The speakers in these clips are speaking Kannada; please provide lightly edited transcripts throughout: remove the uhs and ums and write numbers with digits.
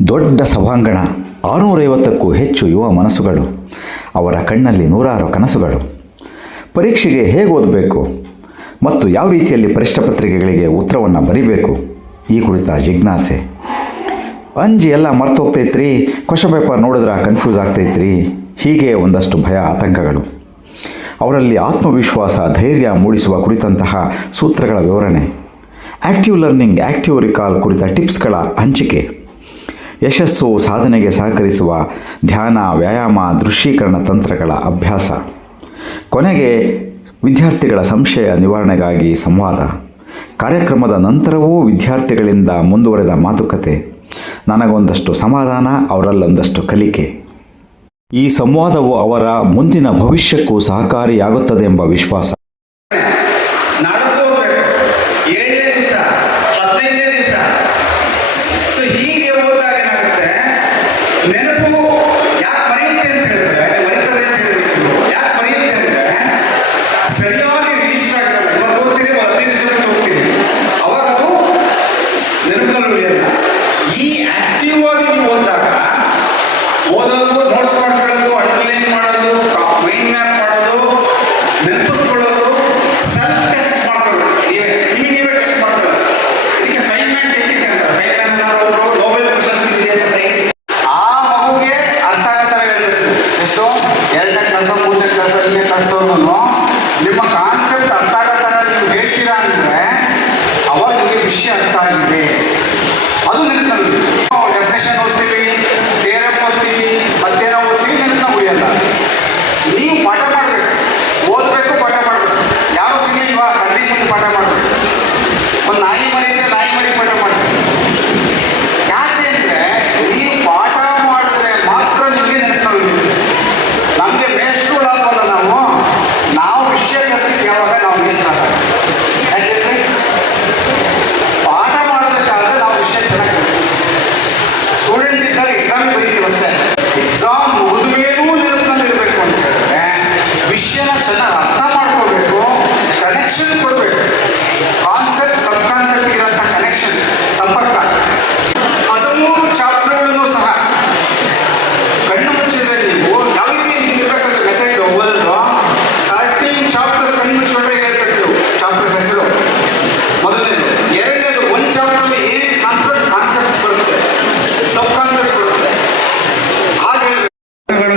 ದೊಡ್ಡ ಸಭಾಂಗಣ, 650ಕ್ಕೂ ಹೆಚ್ಚು ಯುವ ಮನಸ್ಸುಗಳು, ಅವರ ಕಣ್ಣಲ್ಲಿ ನೂರಾರು ಕನಸುಗಳು. ಪರೀಕ್ಷೆಗೆ ಹೇಗೆ ಓದಬೇಕು ಮತ್ತು ಯಾವ ರೀತಿಯಲ್ಲಿ ಪ್ರಶ್ನೆ ಪತ್ರಿಕೆಗಳಿಗೆ ಉತ್ತರವನ್ನು ಬರಿಬೇಕು ಈ ಕುರಿತ ಜಿಜ್ಞಾಸೆ. ಅಂಜಿ ಎಲ್ಲ ಮರ್ತೋಗ್ತೈತ್ರಿ, ಕ್ವಶನ್ ಪೇಪರ್ ನೋಡಿದ್ರೆ ಕನ್ಫ್ಯೂಸ್ ಆಗ್ತೈತ್ರಿ, ಹೀಗೆ ಒಂದಷ್ಟು ಭಯ ಆತಂಕಗಳು. ಅವರಲ್ಲಿ ಆತ್ಮವಿಶ್ವಾಸ, ಧೈರ್ಯ ಮೂಡಿಸುವ ಕುರಿತಂತಹ ಸೂತ್ರಗಳ ವಿವರಣೆ, ಆ್ಯಕ್ಟಿವ್ ಲರ್ನಿಂಗ್, ಆ್ಯಕ್ಟಿವ್ ರಿಕಾಲ್ ಕುರಿತ ಟಿಪ್ಸ್ಗಳ ಹಂಚಿಕೆ, ಯಶಸ್ಸು ಸಾಧನೆಗೆ ಸಹಕರಿಸುವ ಧ್ಯಾನ, ವ್ಯಾಯಾಮ, ದೃಶ್ಯೀಕರಣ ತಂತ್ರಗಳ ಅಭ್ಯಾಸ, ಕೊನೆಗೆ ವಿದ್ಯಾರ್ಥಿಗಳ ಸಂಶಯ ನಿವಾರಣೆಗಾಗಿ ಸಂವಾದ. ಕಾರ್ಯಕ್ರಮದ ನಂತರವೂ ವಿದ್ಯಾರ್ಥಿಗಳಿಂದ ಮುಂದುವರೆದ ಮಾತುಕತೆ, ನನಗೊಂದಷ್ಟು ಸಮಾಧಾನ, ಅವರಲ್ಲೊಂದಷ್ಟು ಕಲಿಕೆ. ಈ ಸಂವಾದವು ಅವರ ಮುಂದಿನ ಭವಿಷ್ಯಕ್ಕೂ ಸಹಕಾರಿಯಾಗುತ್ತದೆ ಎಂಬ ವಿಶ್ವಾಸ.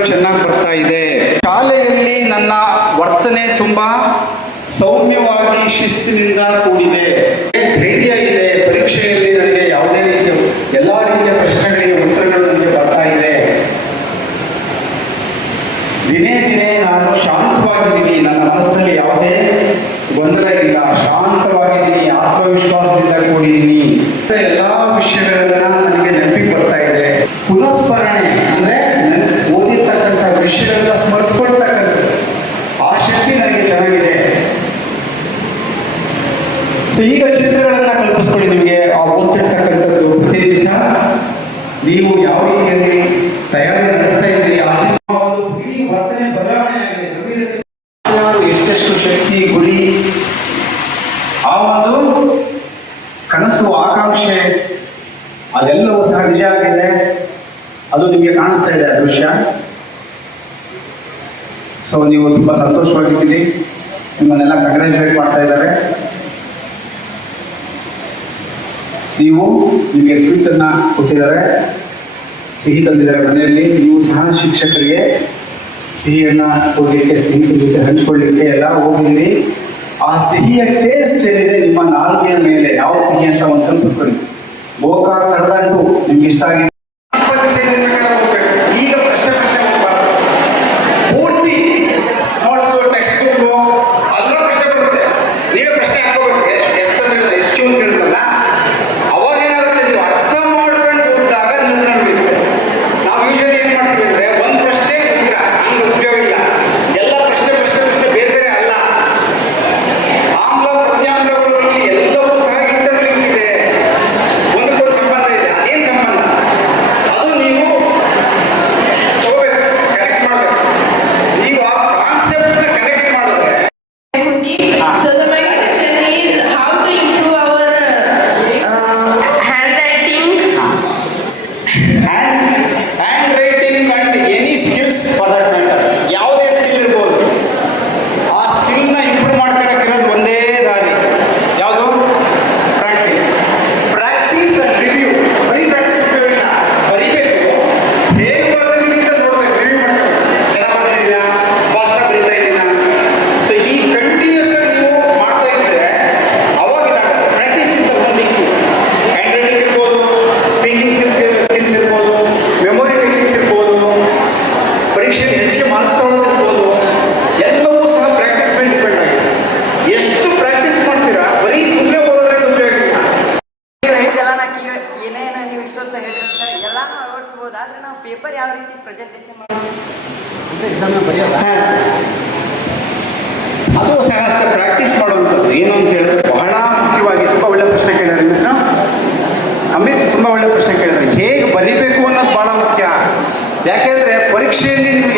ಚೆನ್ನಾಗಿ ಬರ್ತಾ ಇದೆ. ಶಾಲೆಯಲ್ಲಿ ನನ್ನ ವರ್ತನೆ ತುಂಬಾ ಸೌಮ್ಯವಾಗಿ ಶಿಸ್ತಿನಿಂದ ಕೂಡಿದೆ, ಧೈರ್ಯ ಇದೆ. ಪರೀಕ್ಷೆಯಲ್ಲಿ ನನಗೆ ಯಾವುದೇ ರೀತಿಯ ಎಲ್ಲ ರೀತಿಯ ಪ್ರಶ್ನೆಗಳಿಗೆ ಉತ್ತರಗಳು ನನಗೆ ಬರ್ತಾ ಇದೆ. ದಿನೇ ದಿನೇ ನಾನು ಶಾಂತವಾಗಿದ್ದೀನಿ, ನನ್ನ ಮನಸ್ಸಿನಲ್ಲಿ ಯಾವುದೇ ಗೊಂದಲ ಇಲ್ಲ, ಶಾಂತವಾಗಿದ್ದೀನಿ, ಆತ್ಮವಿಶ್ವಾಸದಿಂದ ಕೂಡಿದ್ದೀನಿ. ಎಲ್ಲ ವಿಷಯಗಳನ್ನ ನನಗೆ ನೆನಪಿಗೆ ಬರ್ತಾ ಇದೆ. ಪುನಃಸ್ಮರಣೆ ಅಂದ್ರೆ ಓದಿರ್ತಕ್ಕಂಥ ವಿಷಯಗಳನ್ನ ಸ್ಮರಿಸ್ಕೊಳ್ತಕ್ಕಂಥ ಆ ಶಕ್ತಿ ನನಗೆ ಚೆನ್ನಾಗಿದೆ. ಸೊ ಈಗ ಚಿತ್ರಗಳನ್ನ ಕಲ್ಪಿಸ್ಕೊಳ್ಳಿ. ನಿಮಗೆ ಆ ಓದ್ತಿರ್ತಕ್ಕಂಥದ್ದು ಪ್ರತಿ ದಿವಸ ನೀವು ಯಾವ ರೀತಿಯಲ್ಲಿ ತಯಾರಿ ನಡೆಸ್ತಾ ಇದ್ದೀರಿ, ಆ ಇಡೀ ವರ್ತನೆ ಬದಲಾವಣೆ ಆಗಿದೆ. ಗಂಭೀರತೆ, ಎಷ್ಟೆಷ್ಟು ಶಕ್ತಿ, ಗುರಿ, ಆ ಒಂದು ಕನಸು, ಆಕಾಂಕ್ಷೆ ಅದೆಲ್ಲವೂ ಸಹ ನಿಜ ಆಗಿದೆ. ಅದು ನಿಮಗೆ ಕಾಣಿಸ್ತಾ ಇದೆ ಆ ದೃಶ್ಯ. ಸೊ ನೀವು ತುಂಬಾ ಸಂತೋಷವಾಗಿದ್ದೀರಿ, ನಿಮ್ಮನ್ನೆಲ್ಲ ಕಂಗ್ರ್ಯಾಚುಲೇಟ್ ಮಾಡ್ತಾ ಇದ್ದಾರೆ. ನಿಮಗೆ ಸ್ವೀಟ್ ಅನ್ನ ಕೊಟ್ಟಿದ್ದಾರೆ, ಸಿಹಿ ತಂದಿದ್ದಾರೆ ಮನೆಯಲ್ಲಿ. ನೀವು ಸಹ ಶಿಕ್ಷಕರಿಗೆ ಸಿಹಿಯನ್ನ ಕೊಡ್ಲಿಕ್ಕೆ, ಸ್ನೇಹಿತರ ಜೊತೆ ಹಂಚ್ಕೊಳ್ಳಿಕ್ಕೆ ಎಲ್ಲ ಹೋಗಿದ್ದೀರಿ. ಆ ಸಿಹಿಯ ಟೇಸ್ಟ್ ಏನಿದೆ ನಿಮ್ಮ ನಾಲ್ಗೆಯ ಮೇಲೆ, ಯಾವ ಸಿಹಿ ಅಂತ ಒಂದು ಕಲ್ಪಿಸ್ಕೊಳ್ಳಿ. ಗೋಕಾಕ ಕರದಂಟು ನಿಮ್ಗೆ ಇಷ್ಟ ಆಗಿದೆ. ಈಗ ಪ್ರಶ್ನೆ ಪೂರ್ತಿ ನೋಟ್ಸು, ಟೆಕ್ಸ್ಟ್ ಬುಕ್ಕು ಅದನ್ನ ಪ್ರಶ್ನೆ ಬರುತ್ತೆ. ನೀವೇ ಪ್ರಶ್ನೆ ಹಾಕೋಬೇಕು. ಎಸ್ ಅಂತ ಎಷ್ಟು ಕೇಳಿದ್ರಲ್ಲ, ಅವಾಗ ಏನಾಗುತ್ತೆ, ನೀವು ಅರ್ಥ ಮಾಡ್ಕೊಂಡು ಹೋದಾಗ ನೆನಪಿಡಬೇಕು. ನಾವು ಯೂಶಲಿ ಏನ್ ಮಾಡ್ತೀವಿ ಅಂದ್ರೆ ಒಂದು ಪ್ರಶ್ನೆ ಉತ್ತರ, ಹಂಗೆ ಉಪಯೋಗ ಇಲ್ಲ. ಎಲ್ಲ ಪ್ರಶ್ನೆ ಬೇರೆ ಬೇರೆ ಅಲ್ಲ. ಆಂಗ್ಲ ಪ್ರತ್ಯಾಂಗ್ಲಗಳಲ್ಲಿ ಎಲ್ಲವೂ ಸಹ ಇಂಟರ್ವ್ಯೂ ಇದೆ, ಒಂದಕ್ಕೊಂದು ಸಂಬಂಧ ಇದೆ. ಅದೇನು ಸಂಬಂಧ? ಹೇಳಿದ್ರು ಸರ್, ಎಲ್ಲಾನು ಅಳವಡಿಸ್ಬೋದು. ಆದರೆ ನಾವು ಪೇಪರ್ ಯಾವ ರೀತಿ ಪ್ರೆಸೆಂಟೇಷನ್ ಮಾಡಿ ಎಕ್ಸಾಮ್ನ ಬರೆಯೋಲ್ಲ. ಹಾಂ ಸರ್. ಅದು ಸಹ ಅಷ್ಟೇ ಪ್ರಾಕ್ಟೀಸ್ ಮಾಡುವಂಥದ್ದು. ಏನು ಅಂತ ಹೇಳಿದ್ರೆ ಬಹಳ ಮುಖ್ಯವಾಗಿ ತುಂಬ ಒಳ್ಳೆ ಪ್ರಶ್ನೆ ಕೇಳಿದ್ರೆ ಮಿಸ್ ಅಮಿತ್ ತುಂಬ ಒಳ್ಳೆ ಪ್ರಶ್ನೆ ಕೇಳಿದ್ರೆ ಹೇಗೆ ಬರೀಬೇಕು ಅನ್ನೋದು ಭಾಳ ಮುಖ್ಯ. ಯಾಕೆಂದರೆ ಪರೀಕ್ಷೆಯಲ್ಲಿ ನಿಮಗೆ